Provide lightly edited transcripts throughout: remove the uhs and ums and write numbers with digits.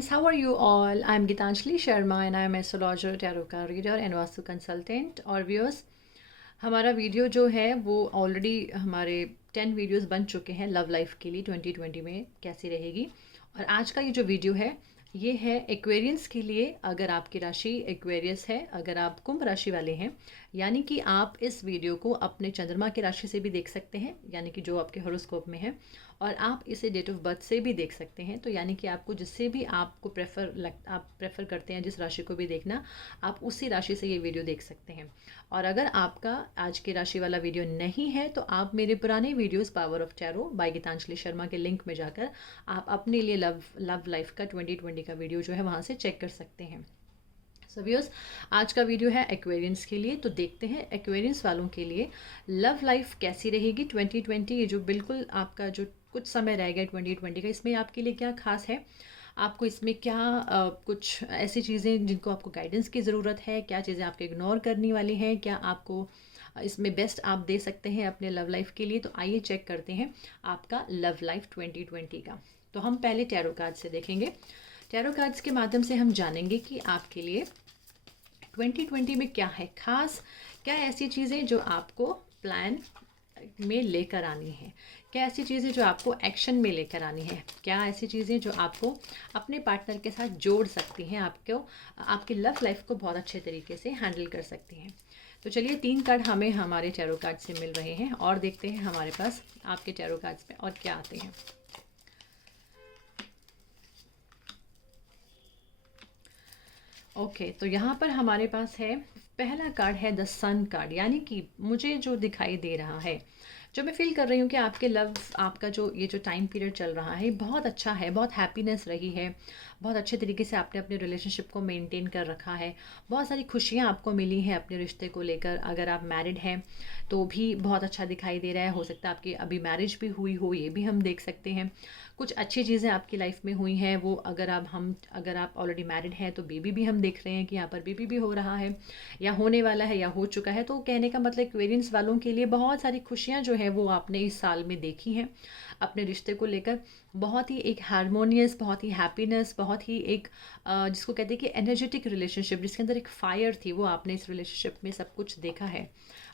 friends, how are you all? I'm Gitanjali Sharma and I'm astrologer, tarot card reader and vastu consultant. और viewers, हमारा video जो है वो already हमारे 10 videos बन चुके हैं लव लाइफ के लिए 2020 में कैसी रहेगी। और आज का ये जो वीडियो है ये है एक्वेरियंस के लिए। अगर आपकी राशि एक्वेरियस है, अगर आप कुंभ राशि वाले हैं, यानी कि आप इस वीडियो को अपने चंद्रमा की राशि से भी देख सकते हैं, यानी कि जो आपके हॉरोस्कोप में है, और आप इसे डेट ऑफ बर्थ से भी देख सकते हैं। तो यानी कि आपको जिससे भी आपको आप प्रेफर करते हैं, जिस राशि को भी देखना, आप उसी राशि से ये वीडियो देख सकते हैं। और अगर आपका आज की राशि वाला वीडियो नहीं है तो आप मेरे पुराने videos power of tarot by Geetanjali Sharma के लिंक में जाकर आप अपने लिए लव लाइफ का 2020 का वीडियो जो है वहाँ से चेक कर सकते हैं। सो व्यूअर्स, आज का वीडियो है एक्वेरियंस के लिए। तो देखते हैं एक्वेरियंस वालों के लिए लव लाइफ कैसी रहेगी 2020। ये जो बिल्कुल आपका जो कुछ समय रह गया 2020 का, इसमें आपके लिए क्या खास है, आपको इसमें क्या कुछ ऐसी चीज़ें जिनको आपको गाइडेंस की ज़रूरत है, क्या चीज़ें आपको इग्नोर करनी वाली हैं, क्या आपको इसमें बेस्ट आप दे सकते हैं अपने लव लाइफ के लिए। तो आइए चेक करते हैं आपका लव लाइफ 2020 का। तो हम पहले टैरो कार्ड से देखेंगे। टैरो कार्ड्स के माध्यम से हम जानेंगे कि आपके लिए 2020 में क्या है खास, क्या ऐसी चीज़ें जो आपको प्लान में लेकर आनी है, क्या ऐसी चीज़ें जो आपको एक्शन में लेकर आनी है, क्या ऐसी चीज़ें जो आपको अपने पार्टनर के साथ जोड़ सकती हैं, आपको आपकी लव लाइफ को बहुत अच्छे तरीके से हैंडल कर सकती हैं। तो चलिए 3 कार्ड हमें हमारे टैरो कार्ड से मिल रहे हैं और देखते हैं हमारे पास आपके टैरो कार्ड्स में और क्या आते हैं। ओके, तो यहाँ पर हमारे पास है पहला कार्ड है द सन कार्ड, यानी कि मुझे जो दिखाई दे रहा है, जो मैं फील कर रही हूँ कि आपके लव, आपका जो ये जो टाइम पीरियड चल रहा है बहुत अच्छा है, बहुत हैप्पीनेस रही है, बहुत अच्छे तरीके से आपने अपने रिलेशनशिप को मेंटेन कर रखा है, बहुत सारी खुशियाँ आपको मिली हैं अपने रिश्ते को लेकर। अगर आप मैरिड हैं तो भी बहुत अच्छा दिखाई दे रहा है, हो सकता है आपकी अभी मैरिज भी हुई हो, ये भी हम देख सकते हैं। कुछ अच्छी चीज़ें आपकी लाइफ में हुई हैं, वो अगर आप ऑलरेडी मैरिड हैं तो बेबी भी हम देख रहे हैं कि यहाँ पर बेबी भी हो रहा है या होने वाला है या हो चुका है। तो कहने का मतलब एक्वेरियंस वालों के लिए बहुत सारी खुशियाँ जो है वो आपने इस साल में देखी हैं अपने रिश्ते को लेकर। बहुत ही एक हारमोनियस, बहुत ही हैप्पीनेस, बहुत ही एक जिसको कहते हैं कि एनर्जेटिक रिलेशनशिप, जिसके अंदर एक फायर थी, वो आपने इस रिलेशनशिप में सब कुछ देखा है।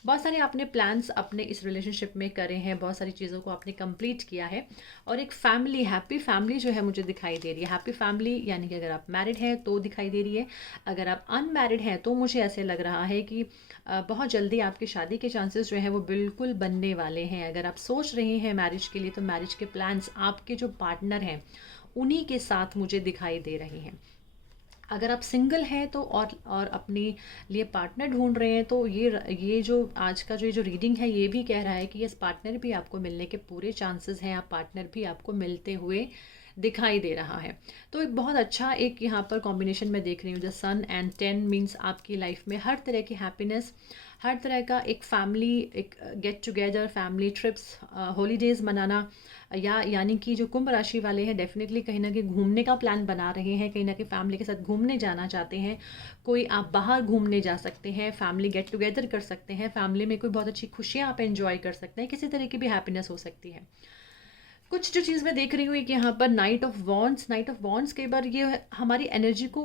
बहुत सारे आपने प्लान्स अपने इस रिलेशनशिप में करे हैं, बहुत सारी चीज़ों को आपने कंप्लीट किया है। और एक फैमिली, हैप्पी फैमिली जो है मुझे दिखाई दे रही है। हैप्पी फैमिली यानी कि अगर आप मैरिड हैं तो दिखाई दे रही है, अगर आप अनमैरिड हैं तो मुझे ऐसे लग रहा है कि बहुत जल्दी आपकी शादी के चांसेस जो है वो बिल्कुल बनने वाले हैं। अगर आप सोच रहे हैं मैरिज के लिए तो मैरिज के प्लान्स आपके जो पार्टनर हैं उन्हीं के साथ मुझे दिखाई दे रहे हैं। अगर आप सिंगल हैं तो और अपने लिए पार्टनर ढूंढ रहे हैं तो ये जो आज का जो रीडिंग है ये भी कह रहा है कि ये पार्टनर भी आपको मिलने के पूरे चांसेस हैं, आप पार्टनर भी आपको मिलते हुए दिखाई दे रहा है। तो एक बहुत अच्छा एक यहाँ पर कॉम्बिनेशन मैं देख रही हूँ, द सन एंड 10 मीन्स आपकी लाइफ में हर तरह की हैप्पीनेस, हर तरह का एक फैमिली, एक get together, family trips, holidays मनाना, या यानी कि जो कुंभ राशि वाले हैं डेफिनेटली कहीं ना कहीं घूमने का प्लान बना रहे हैं, कहीं ना कहीं फैमिली के साथ घूमने जाना चाहते हैं। कोई आप बाहर घूमने जा सकते हैं, फैमिली गेट टुगेदर कर सकते हैं, फैमिली में कोई बहुत अच्छी खुशियाँ आप एंजॉय कर सकते हैं, किसी तरह की भी हैप्पीनेस हो सकती है। कुछ जो चीज़ मैं देख रही हूँ कि यहाँ पर नाइट ऑफ वॉन्ड्स कई बार ये हमारी एनर्जी को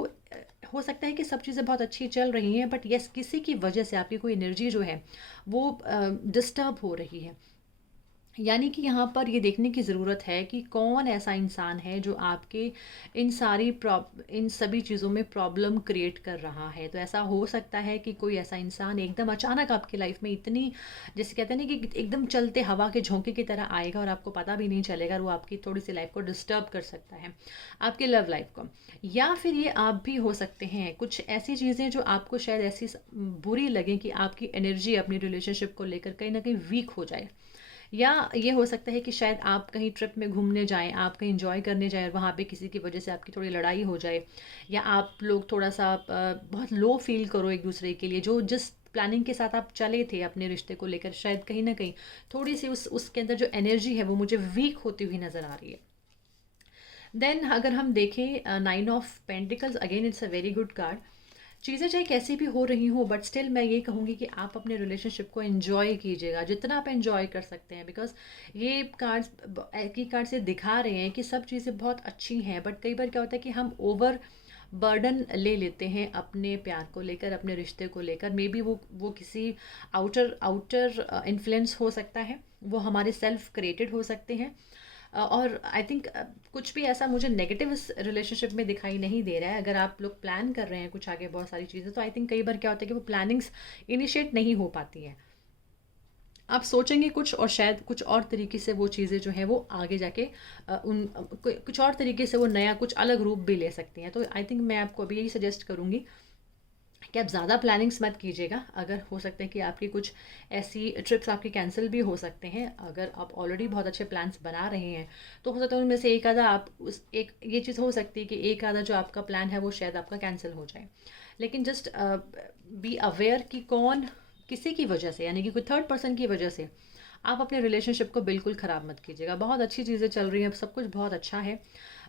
हो सकता है कि सब चीज़ें बहुत अच्छी चल रही हैं बट यस किसी की वजह से आपकी कोई एनर्जी जो है वो डिस्टर्ब हो रही है। यानी कि यहाँ पर ये देखने की ज़रूरत है कि कौन ऐसा इंसान है जो आपके इन सभी चीज़ों में प्रॉब्लम क्रिएट कर रहा है। तो ऐसा हो सकता है कि कोई ऐसा इंसान एकदम अचानक आपकी लाइफ में इतनी, जैसे कहते हैं ना कि एकदम चलते हवा के झोंके की तरह आएगा और आपको पता भी नहीं चलेगा, और वो आपकी थोड़ी सी लाइफ को डिस्टर्ब कर सकता है, आपकी लव लाइफ को। या फिर ये आप भी हो सकते हैं, कुछ ऐसी चीज़ें जो आपको शायद ऐसी बुरी लगें कि आपकी एनर्जी अपनी रिलेशनशिप को लेकर कहीं ना कहीं वीक हो जाए। या ये हो सकता है कि शायद आप कहीं ट्रिप में घूमने जाएं, आप कहीं इंजॉय करने जाएं और वहाँ पे किसी की वजह से आपकी थोड़ी लड़ाई हो जाए, या आप लोग थोड़ा सा बहुत लो फील करो एक दूसरे के लिए। जो जिस प्लानिंग के साथ आप चले थे अपने रिश्ते को लेकर, शायद कहीं ना कहीं थोड़ी सी उसके अंदर जो एनर्जी है वो मुझे वीक होती हुई नज़र आ रही है। देन अगर हम देखें 9 of pentacles, again it's a very good card. चीज़ें चाहे कैसी भी हो रही हो, बट स्टिल मैं ये कहूँगी कि आप अपने रिलेशनशिप को एंजॉय कीजिएगा जितना आप एंजॉय कर सकते हैं। बिकॉज ये कार्ड्स की कार्ड से दिखा रहे हैं कि सब चीज़ें बहुत अच्छी हैं, बट कई बार क्या होता है कि हम ओवर बर्डन ले लेते हैं अपने प्यार को लेकर, अपने रिश्ते को लेकर। मे बी वो किसी आउटर आउटर इन्फ्लुएंस हो सकता है, वो हमारे सेल्फ क्रिएटेड हो सकते हैं। और आई थिंक कुछ भी ऐसा मुझे नेगेटिव इस रिलेशनशिप में दिखाई नहीं दे रहा है। अगर आप लोग प्लान कर रहे हैं कुछ आगे बहुत सारी चीज़ें, तो आई थिंक कई बार क्या होता है कि वो प्लानिंग्स इनिशिएट नहीं हो पाती हैं। आप सोचेंगे कुछ और शायद कुछ और तरीके से वो चीज़ें जो है वो आगे जाके कुछ और तरीके से वो नया कुछ अलग रूप भी ले सकती हैं। तो आई थिंक मैं आपको अभी यही सजेस्ट करूँगी कि आप ज़्यादा प्लानिंग्स मत कीजिएगा। अगर हो सकता है कि आपकी कुछ ऐसी ट्रिप्स आपके कैंसिल भी हो सकते हैं। अगर आप ऑलरेडी बहुत अच्छे प्लान्स बना रहे हैं, तो हो सकता है उनमें से एक आधा आप उस एक ये चीज़ हो सकती है कि एक आधा जो आपका प्लान है वो शायद आपका कैंसिल हो जाए। लेकिन जस्ट बी अवेयर कि कौन किसी की वजह से, यानी कि कोई थर्ड पर्सन की वजह से आप अपने रिलेशनशिप को बिल्कुल ख़राब मत कीजिएगा। बहुत अच्छी चीज़ें चल रही हैं, सब कुछ बहुत अच्छा है।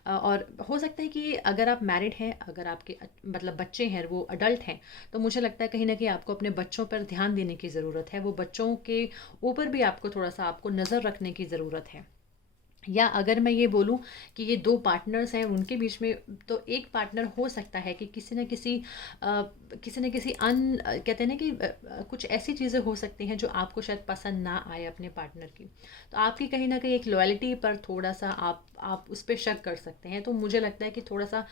और हो सकता है कि अगर आप मैरिड हैं, अगर आपके मतलब बच्चे हैं, वो अडल्ट हैं, तो मुझे लगता है कहीं ना कहीं आपको अपने बच्चों पर ध्यान देने की ज़रूरत है। वो बच्चों के ऊपर भी आपको थोड़ा सा आपको नज़र रखने की ज़रूरत है। या अगर मैं ये बोलूँ कि ये दो पार्टनर्स हैं, उनके बीच में तो एक पार्टनर हो सकता है कि किसी न किसी कहते हैं ना कि कुछ ऐसी चीज़ें हो सकती हैं जो आपको शायद पसंद ना आए अपने पार्टनर की। तो आपकी कहीं ना कहीं एक लॉयल्टी पर थोड़ा सा आप उस पर शक कर सकते हैं। तो मुझे लगता है कि थोड़ा सा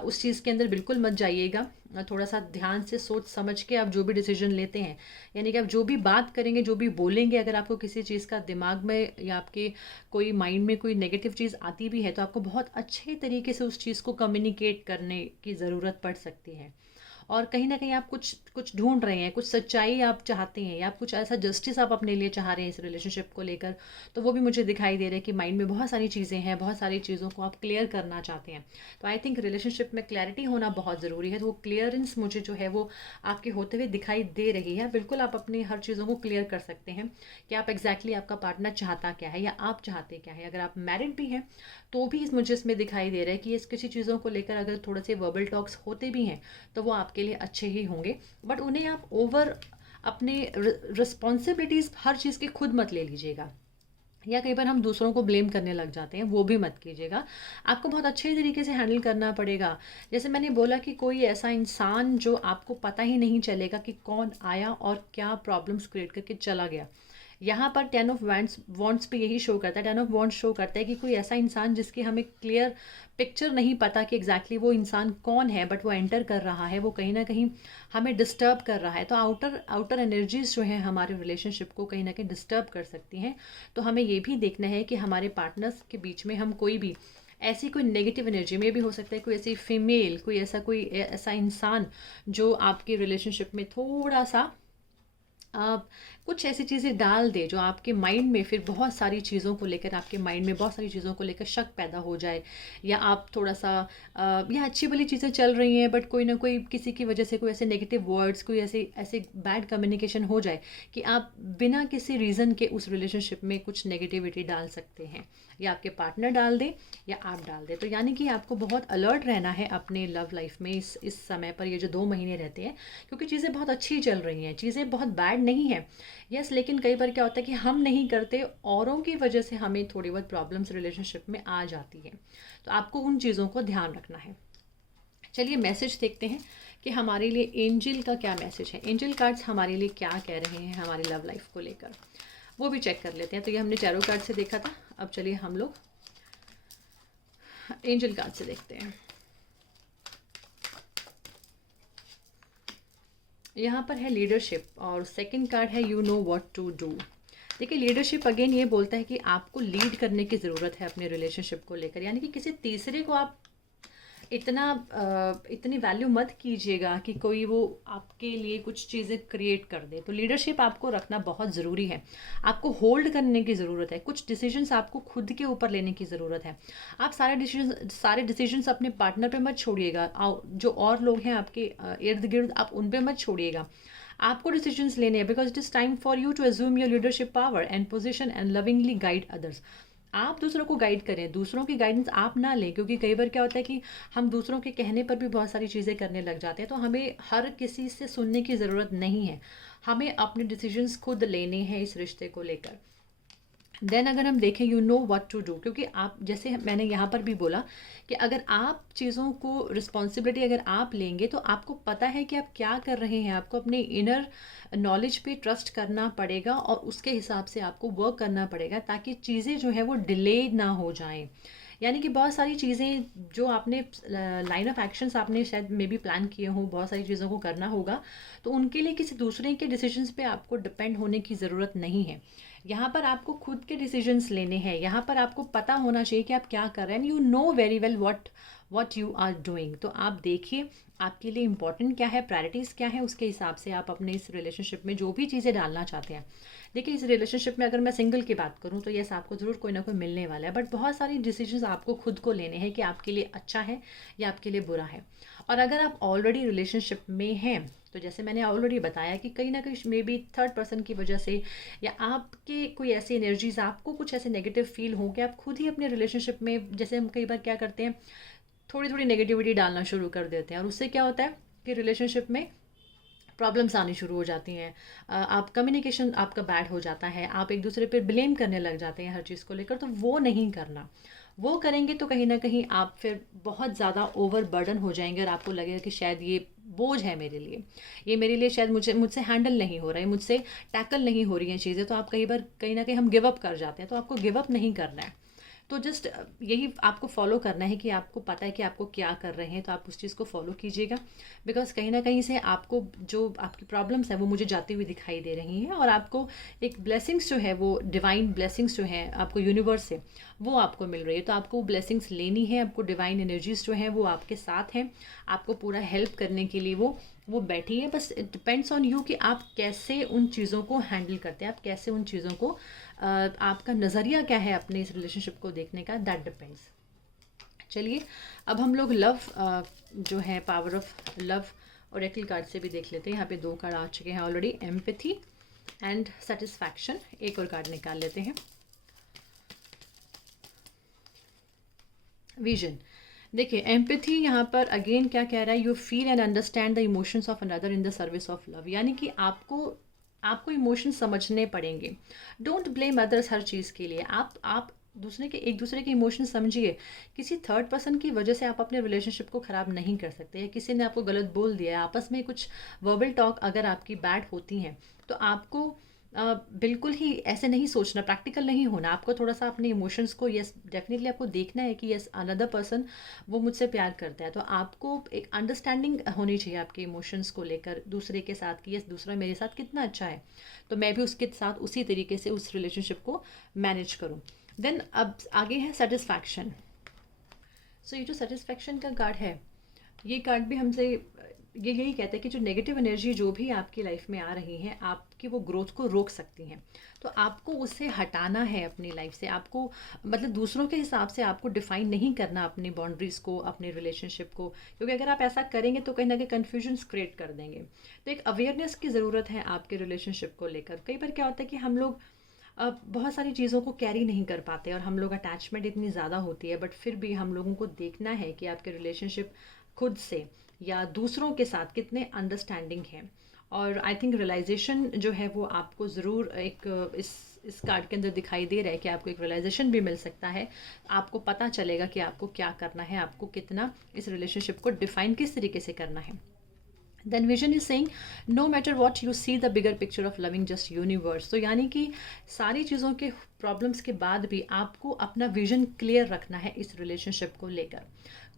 उस चीज़ के अंदर बिल्कुल मत जाइएगा। थोड़ा सा ध्यान से सोच समझ के आप जो भी डिसीजन लेते हैं, यानी कि आप जो भी बात करेंगे, जो भी बोलेंगे, अगर आपको किसी चीज़ का दिमाग में या आपके कोई माइंड में कोई नेगेटिव चीज़ आती भी है, तो आपको बहुत अच्छे तरीके से उस चीज़ को कम्युनिकेट करने की ज़रूरत पड़ सकती है। और कहीं न कहीं आप कुछ कुछ ढूँढ रहे हैं, कुछ सच्चाई आप चाहते हैं, या आप कुछ ऐसा जस्टिस आप अपने लिए चाह रहे हैं इस रिलेशनशिप को लेकर, तो वो भी मुझे दिखाई दे रहा है कि माइंड में बहुत सारी चीज़ें हैं, बहुत सारी चीज़ों को आप क्लियर करना चाहते हैं। तो आई थिंक रिलेशनशिप में क्लैरिटी होना बहुत ज़रूरी है। तो वो क्लियरेंस मुझे जो है वो आपके होते हुए दिखाई दे रही है। बिल्कुल आप अपनी हर चीज़ों को क्लियर कर सकते हैं कि आप एग्जैक्टली आपका पार्टनर चाहता क्या है, या आप चाहते क्या है। अगर आप मैरिड भी हैं, तो भी मुझे इसमें दिखाई दे रहा है कि इस किसी चीज़ों को लेकर अगर थोड़े से वर्बल टॉक्स होते भी हैं, तो वो आपके लिए अच्छे ही होंगे। बट उन्हें आप ओवर अपने रिस्पॉन्सिबिलिटीज़ हर चीज़ की खुद मत ले लीजिएगा, या कई बार हम दूसरों को ब्लेम करने लग जाते हैं, वो भी मत कीजिएगा। आपको बहुत अच्छे तरीके से हैंडल करना पड़ेगा। जैसे मैंने बोला कि कोई ऐसा इंसान जो आपको पता ही नहीं चलेगा कि कौन आया और क्या प्रॉब्लम्स क्रिएट करके चला गया। यहाँ पर टेन ऑफ वॉन्ट्स पे यही शो करता है, टेन ऑफ वॉन्ट्स शो करता है कि कोई ऐसा इंसान जिसकी हमें क्लियर पिक्चर नहीं पता कि एग्जैक्टली वो इंसान कौन है, बट वो एंटर कर रहा है, वो कहीं ना कहीं हमें डिस्टर्ब कर रहा है। तो आउटर आउटर एनर्जीज जो हैं हमारे रिलेशनशिप को कहीं ना कहीं डिस्टर्ब कर सकती हैं। तो हमें ये भी देखना है कि हमारे पार्टनर्स के बीच में हम कोई भी ऐसी कोई नेगेटिव एनर्जी में भी हो सकता है, कोई ऐसी फीमेल, कोई ऐसा इंसान जो आपके रिलेशनशिप में थोड़ा सा आप कुछ ऐसी चीज़ें डाल दे जो आपके माइंड में फिर बहुत सारी चीज़ों को लेकर, आपके माइंड में बहुत सारी चीज़ों को लेकर शक पैदा हो जाए। या आप थोड़ा सा या अच्छी भली चीज़ें चल रही हैं, बट कोई ना कोई किसी की वजह से कोई ऐसे नेगेटिव वर्ड्स, कोई ऐसे ऐसे बैड कम्युनिकेशन हो जाए कि आप बिना किसी रीज़न के उस रिलेशनशिप में कुछ नेगेटिविटी डाल सकते हैं, या आपके पार्टनर डाल दे या आप डाल दें। तो यानी कि आपको बहुत अलर्ट रहना है अपने लव लाइफ में इस समय पर, ये जो 2 महीने रहते हैं, क्योंकि चीज़ें बहुत अच्छी चल रही हैं, चीज़ें बहुत बैड नहीं है। यस, लेकिन कई बार क्या होता है कि हम नहीं करते, औरों की वजह से हमें थोड़ी बहुत प्रॉब्लम्स रिलेशनशिप में आ जाती है। तो आपको उन चीज़ों को ध्यान रखना है। चलिए मैसेज देखते हैं कि हमारे लिए एंजल का क्या मैसेज है। एंजल कार्ड्स हमारे लिए क्या कह रहे हैं हमारी लव लाइफ को लेकर, वो भी चेक कर लेते हैं। तो ये हमने टैरो कार्ड से देखा था, अब चलिए हम लोग एंजल कार्ड से देखते हैं। यहाँ पर है लीडरशिप, और सेकंड कार्ड है you know what to do. देखिए लीडरशिप अगेन ये बोलता है कि आपको लीड करने की ज़रूरत है अपने रिलेशनशिप को लेकर, यानी कि किसी तीसरे को आप इतनी वैल्यू मत कीजिएगा कि कोई वो आपके लिए कुछ चीज़ें क्रिएट कर दे। तो लीडरशिप आपको रखना बहुत ज़रूरी है, आपको होल्ड करने की ज़रूरत है, कुछ डिसीजंस आपको खुद के ऊपर लेने की ज़रूरत है। आप सारे डिसीजंस अपने पार्टनर पे मत छोड़िएगा, जो और लोग हैं आपके इर्द गिर्द, आप उन पे मत छोड़िएगा। आपको डिसीजंस लेने हैं, because it is time for you to assume your leadership power and position and lovingly guide others. आप दूसरों को गाइड करें, दूसरों की गाइडेंस आप ना लें, क्योंकि कई बार क्या होता है कि हम दूसरों के कहने पर भी बहुत सारी चीज़ें करने लग जाते हैं। तो हमें हर किसी से सुनने की ज़रूरत नहीं है, हमें अपने डिसीजंस खुद लेने हैं इस रिश्ते को लेकर। देन अगर हम देखें, you know what to do, क्योंकि आप जैसे मैंने यहाँ पर भी बोला कि अगर आप चीज़ों को रिस्पॉन्सिबिलिटी अगर आप लेंगे तो आपको पता है कि आप क्या कर रहे हैं, आपको अपने इनर नॉलेज पे ट्रस्ट करना पड़ेगा और उसके हिसाब से आपको वर्क करना पड़ेगा, ताकि चीज़ें जो है वो डिले ना हो जाएं। यानी कि बहुत सारी चीज़ें जो आपने लाइन ऑफ एक्शंस आपने शायद मे बी प्लान किए हों, बहुत सारी चीज़ों को करना होगा, तो उनके लिए किसी दूसरे के डिसीजंस पे आपको डिपेंड होने की ज़रूरत नहीं है। यहाँ पर आपको खुद के डिसीजंस लेने हैं, यहाँ पर आपको पता होना चाहिए कि आप क्या कर रहे हैं, you know very well what you are doing. तो आप देखिए आपके लिए इम्पोर्टेंट क्या है, प्रायोरिटीज़ क्या है, उसके हिसाब से आप अपने इस रिलेशनशिप में जो भी चीज़ें डालना चाहते हैं। देखिए, इस रिलेशनशिप में अगर मैं सिंगल की बात करूँ तो यस, आपको ज़रूर कोई ना कोई मिलने वाला है, बट बहुत सारी डिसीजंस आपको खुद को लेने हैं कि आपके लिए अच्छा है या आपके लिए बुरा है। और अगर आप ऑलरेडी रिलेशनशिप में हैं, तो जैसे मैंने ऑलरेडी बताया कि कहीं ना कहीं मे बी थर्ड पर्सन की वजह से या आपके कोई ऐसी एनर्जीज, आपको कुछ ऐसे नेगेटिव फील हो कि आप खुद ही अपने रिलेशनशिप में, जैसे हम कई बार क्या करते हैं, थोड़ी थोड़ी नेगेटिविटी डालना शुरू कर देते हैं, और उससे क्या होता है कि रिलेशनशिप में प्रॉब्लम्स आनी शुरू हो जाती हैं। आप कम्युनिकेशन आपका बैड हो जाता है, आप एक दूसरे पर ब्लेम करने लग जाते हैं हर चीज़ को लेकर। तो वो नहीं करना, वो करेंगे तो कहीं ना कहीं आप फिर बहुत ज़्यादा ओवर बर्डन हो जाएंगे और आपको लगेगा कि शायद ये बोझ है मेरे लिए, ये मेरे लिए शायद मुझसे हैंडल नहीं हो रहा है, मुझसे टैकल नहीं हो रही हैं चीज़ें। तो आप कई बार कहीं ना कहीं हम गिव अप कर जाते हैं, तो आपको गिव अप नहीं करना है। तो जस्ट यही आपको फॉलो करना है कि आपको पता है कि आपको क्या कर रहे हैं, तो आप उस चीज़ को फॉलो कीजिएगा। बिकॉज कहीं ना कहीं से आपको जो आपकी प्रॉब्लम्स है वो मुझे जाती हुई दिखाई दे रही हैं, और आपको एक ब्लेसिंग्स जो है, वो डिवाइन ब्लेसिंग्स जो हैं आपको यूनिवर्स से, वो आपको मिल रही है। तो आपको ब्लेसिंग्स लेनी है, आपको डिवाइन एनर्जीज जो हैं वो आपके साथ हैं, आपको पूरा हेल्प करने के लिए वो बैठी है। बस इट डिपेंड्स ऑन यू कि आप कैसे उन चीज़ों को हैंडल करते हैं, आप कैसे उन चीज़ों को आपका नज़रिया क्या है अपने इस रिलेशनशिप को देखने का, दैट डिपेंड्स। चलिए, अब हम लोग लव जो है, power of love Oracle card से भी देख लेते हैं। यहाँ पे 2 कार्ड आ चुके हैं ऑलरेडी, एम्पैथी एंड सेटिस्फैक्शन। एक और कार्ड निकाल लेते हैं, विजन। देखिए, एम्पैथी यहाँ पर अगेन क्या कह रहा है, you feel and understand the emotions of another in the service of love. यानी कि आपको इमोशन समझने पड़ेंगे। डोंट ब्लेम अदर्स हर चीज़ के लिए। आप एक दूसरे के इमोशन समझिए। किसी थर्ड पर्सन की वजह से आप अपने रिलेशनशिप को ख़राब नहीं कर सकते, या किसी ने आपको गलत बोल दिया है, आपस में कुछ वर्बल टॉक अगर आपकी बैड होती हैं, तो आपको बिल्कुल ही ऐसे नहीं सोचना, प्रैक्टिकल नहीं होना। आपको थोड़ा सा अपने इमोशंस को, यस डेफिनेटली आपको देखना है कि यस अनदर पर्सन वो मुझसे प्यार करता है, तो आपको एक अंडरस्टैंडिंग होनी चाहिए आपके इमोशंस को लेकर दूसरे के साथ कि यस दूसरा मेरे साथ कितना अच्छा है, तो मैं भी उसके साथ उसी तरीके से उस रिलेशनशिप को मैनेज करूँ। देन अब आगे है सेटिस्फैक्शन। सो ये जो सेटिस्फैक्शन का कार्ड है, ये कार्ड भी हमसे ये यही कहता है कि जो नेगेटिव एनर्जी जो भी आपकी लाइफ में आ रही हैं, आपकी वो ग्रोथ को रोक सकती हैं। तो आपको उससे हटाना है अपनी लाइफ से। आपको मतलब दूसरों के हिसाब से आपको डिफाइन नहीं करना अपनी बाउंड्रीज़ को, अपने रिलेशनशिप को, क्योंकि अगर आप ऐसा करेंगे तो कहीं ना कहीं कन्फ्यूजन्स क्रिएट कर देंगे। तो एक अवेयरनेस की ज़रूरत है आपके रिलेशनशिप को लेकर। कई बार क्या होता है कि हम लोग बहुत सारी चीज़ों को कैरी नहीं कर पाते, और हम लोग अटैचमेंट इतनी ज़्यादा होती है, बट फिर भी हम लोगों को देखना है कि आपके रिलेशनशिप खुद से या दूसरों के साथ कितने अंडरस्टैंडिंग हैं। और आई थिंक रियलाइजेशन जो है वो आपको ज़रूर एक इस कार्ड के अंदर दिखाई दे रहा है कि आपको एक रियलाइजेशन भी मिल सकता है। आपको पता चलेगा कि आपको क्या करना है, आपको कितना इस रिलेशनशिप को डिफाइन किस तरीके से करना है। Then vision is saying no matter what you see the bigger picture of loving just universe. तो यानी कि सारी चीज़ों के प्रॉब्लम्स के बाद भी आपको अपना विजन क्लियर रखना है इस रिलेशनशिप को लेकर।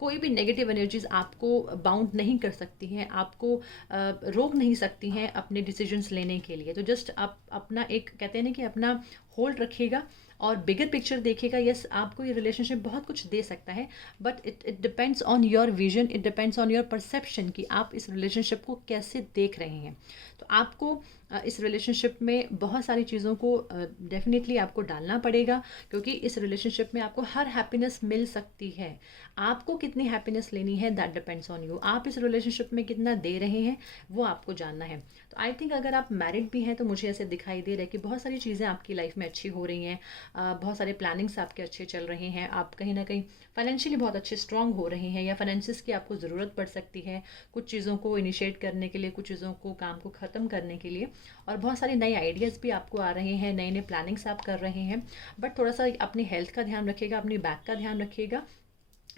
कोई भी नेगेटिव एनर्जीज आपको बाउंड नहीं कर सकती हैं, आपको रोक नहीं सकती हैं अपने डिसीजंस लेने के लिए। तो जस्ट आप अपना एक कहते हैं ना कि अपना होल्ड रखिएगा और बिगर पिक्चर देखिएगा। यस, आपको ये रिलेशनशिप बहुत कुछ दे सकता है, but it depends on your vision, it depends on your perception कि आप इस रिलेशनशिप को कैसे देख रहे हैं। तो आपको इस रिलेशनशिप में बहुत सारी चीज़ों को डेफिनेटली आपको डालना पड़ेगा, क्योंकि इस रिलेशनशिप में आपको हर हैप्पीनेस मिल सकती है। आपको कितनी हैप्पीनेस लेनी है दैट डिपेंड्स ऑन यू। आप इस रिलेशनशिप में कितना दे रहे हैं वो आपको जानना है। तो आई थिंक अगर आप मैरिड भी हैं तो मुझे ऐसे दिखाई दे रहा है कि बहुत सारी चीज़ें आपकी लाइफ में अच्छी हो रही हैं, बहुत सारे प्लानिंग्स आपके अच्छे चल रहे हैं, आप कहीं ना कहीं फाइनेंशियली बहुत अच्छे स्ट्रांग हो रहे हैं, या फाइनेंसिस की आपको ज़रूरत पड़ सकती है कुछ चीज़ों को इनिशिएट करने के लिए, कुछ चीज़ों को काम को ख़त्म करने के लिए, और बहुत सारे नए आइडियाज़ भी आपको आ रहे हैं, नए नए प्लानिंग्स आप कर रहे हैं। बट थोड़ा सा अपनी हेल्थ का ध्यान रखिएगा, अपनी बैक का ध्यान रखिएगा,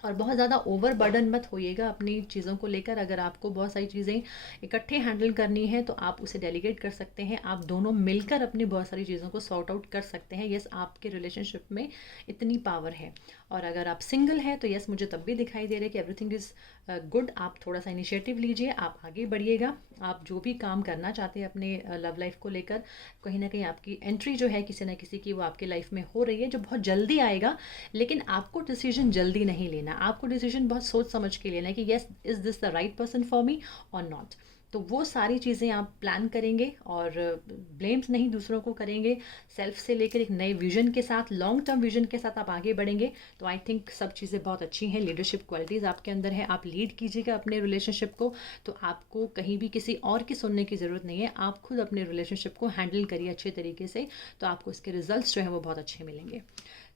और बहुत ज़्यादा ओवर बर्डन मत होइएगा अपनी चीज़ों को लेकर। अगर आपको बहुत सारी चीज़ें इकट्ठे हैंडल करनी है तो आप उसे डेलीगेट कर सकते हैं, आप दोनों मिलकर अपनी बहुत सारी चीज़ों को सॉर्ट आउट कर सकते हैं। यस, आपके रिलेशनशिप में इतनी पावर है। और अगर आप सिंगल हैं तो यस, मुझे तब भी दिखाई दे रहा है कि एवरीथिंग इज़ गुड। आप थोड़ा सा इनिशिएटिव लीजिए, आप आगे बढ़िएगा, आप जो भी काम करना चाहते हैं अपने लव लाइफ को लेकर, कहीं ना कहीं आपकी एंट्री जो है किसी ना किसी की वो आपके लाइफ में हो रही है, जो बहुत जल्दी आएगा। लेकिन आपको डिसीजन जल्दी नहीं लेना, आपको डिसीजन बहुत सोच समझ के लेना है कि yes, is this the right person for me और नॉट। तो वो सारी चीज़ें आप प्लान करेंगे और ब्लेम्स नहीं दूसरों को करेंगे, सेल्फ से लेकर एक नए विजन के साथ, लॉन्ग टर्म विजन के साथ आप आगे बढ़ेंगे। तो आई थिंक सब चीज़ें बहुत अच्छी हैं, लीडरशिप क्वालिटीज़ आपके अंदर है, आप लीड कीजिएगा अपने रिलेशनशिप को। तो आपको कहीं भी किसी और की सुनने की ज़रूरत नहीं है, आप खुद अपने रिलेशनशिप को हैंडल करिए अच्छे तरीके से, तो आपको इसके रिजल्ट्स जो हैं वो बहुत अच्छे मिलेंगे।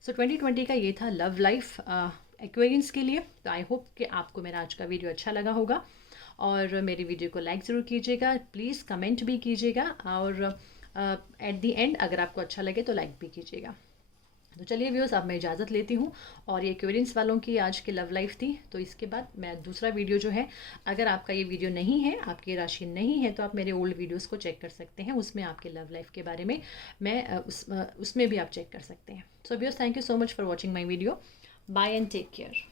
सो 2020 का ये था लव लाइफ एक्वेरियंस के लिए। तो आई होप कि आपको मेरा आज का वीडियो अच्छा लगा होगा, और मेरी वीडियो को लाइक ज़रूर कीजिएगा, प्लीज़ कमेंट भी कीजिएगा, और एट द एंड अगर आपको अच्छा लगे तो लाइक भी कीजिएगा। तो चलिए व्यूअर्स, अब मैं इजाज़त लेती हूँ। और ये क्वेरियंस वालों की आज की लव लाइफ थी। तो इसके बाद मैं दूसरा वीडियो जो है, अगर आपका ये वीडियो नहीं है, आपकी राशि नहीं है, तो आप मेरे ओल्ड वीडियोस को चेक कर सकते हैं, उसमें आपके लव लाइफ के बारे में मैं उसमें भी आप चेक कर सकते हैं। So viewers, thank you so much for watching my video. Bye and take care.